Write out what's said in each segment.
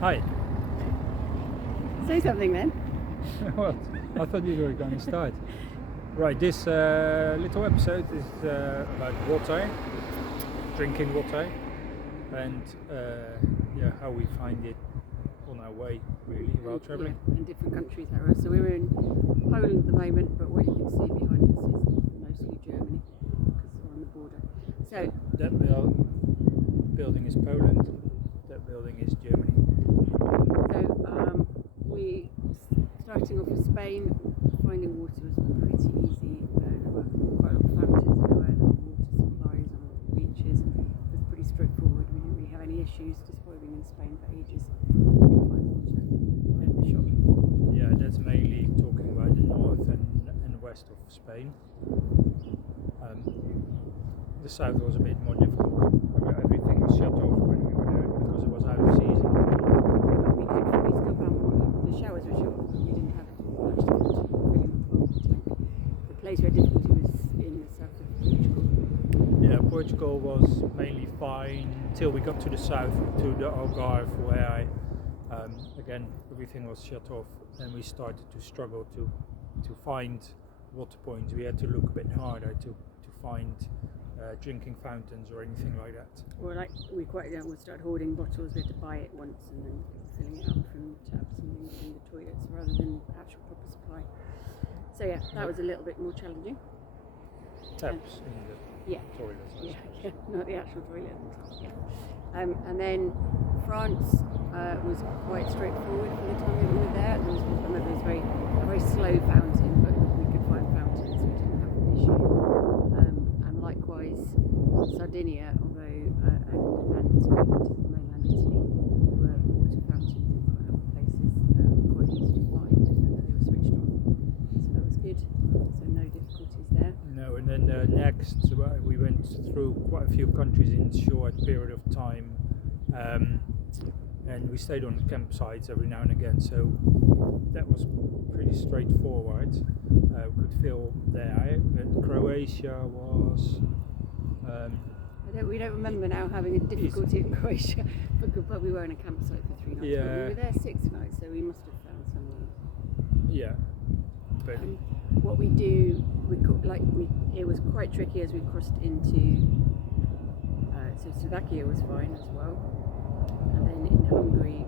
Hi. Say something then. Well, I thought you were going to start. Right, this little episode is about water, drinking water, and how we find it on our way, really, while travelling. Yeah, in different countries. So we're in Poland at the moment, but what you can see behind us is mostly Germany, because we're on the border. So that building is Poland, that building is Germany. So we, starting off with Spain, finding water was pretty easy. There were quite a lot of fountains everywhere, there were water supplies on all the beaches. It was pretty straightforward. We didn't really have any issues, despite being in Spain for ages. We could find water in the shop. Yeah, that's mainly talking about the north and west of Spain. The south was a bit more difficult. Everything was shut off when we were there because it was out of season. We still found water. The showers were shut off, but we didn't have much difficulty filling up the tank. The place we had difficulty was in the south of Portugal. Yeah, Portugal was mainly fine till we got to the south, to the Algarve, where again everything was shut off, and we started to struggle to find water points. We had to look a bit harder to find drinking fountains or anything like that. Or like we started hoarding bottles. We had to buy it once and then filling it up from taps and things in the toilets rather than actual proper supply. So yeah, that was a little bit more challenging. Taps in the toilets. Yeah, not the actual toilet. Yeah. And then France was quite straightforward for the time that we were there. There was a very slow fountain, but we could find fountains. We didn't have an issue. And likewise, Sardinia, although and going to mainland Italy, there were water fountains in quite a lot of places, quite easy to find, and they were switched on. So that was good. So no difficulties there. No, and then next we went through quite a few countries in a short period of time, and we stayed on campsites every now and again, so that was pretty straightforward. We could feel there. But Croatia was... we don't remember now having a difficulty in Croatia, but we were in a campsite for 3 nights. Yeah. But we were there 6 nights, so we must have found somewhere. Yeah. But What we do, it was quite tricky as we crossed into. So Slovakia was fine as well, and then in Hungary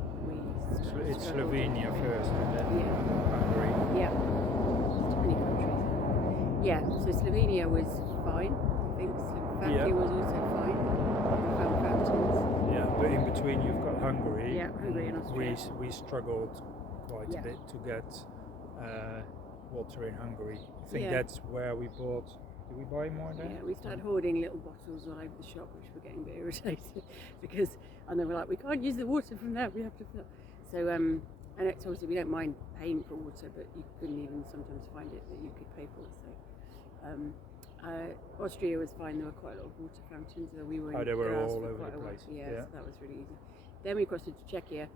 it's Slovenia first, and then Hungary. Yeah, too many countries. Yeah, so Slovenia was fine. I think Slovakia was also fine. We found fountains. Yeah, but in between you've got Hungary. Yeah, Hungary and Austria. We struggled quite a bit to get water in Hungary. I think that's where we bought. Did we buy more there? Yeah, we started hoarding little bottles all over the shop, which were getting a bit irritated and they were like, we can't use the water from that, we have to fill. So, and it's obviously we don't mind paying for water, but you couldn't even sometimes find it that you could pay for it. So, Austria was fine. There were quite a lot of water fountains. We were in they were Graz all for over quite the a while. place. Yeah, so that was really easy. Then we crossed into Czechia,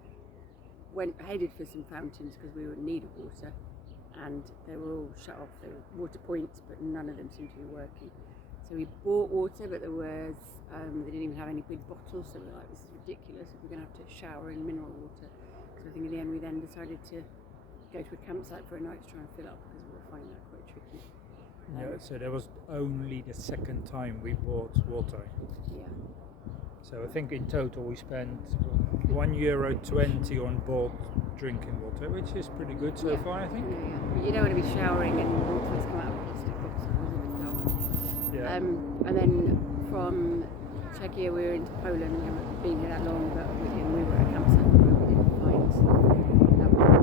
headed for some fountains because we were in need of water. And they were all shut off. They were water points, but none of them seemed to be working. So we bought water, but they didn't even have any big bottles. So we were like, this is ridiculous. We're going to have to shower in mineral water. So I think in the end we then decided to go to a campsite for a night to try and fill up because we were finding that quite tricky. Yeah, so that was only the second time we bought water. Yeah. So I think in total we spent €1.20 on board drinking water, which is pretty good so far, I think. Yeah. But you don't want to be showering and water has come out of plastic bottles. It was a bit dull. Yeah. And then from Czechia we were into Poland. We haven't been here that long, but we were at a campsite where we didn't find that water.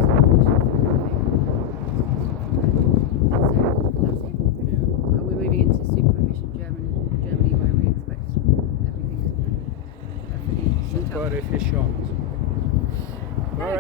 So that's it. And we're moving into super efficient Germany where we expect everything to be perfectly set up. Super efficient.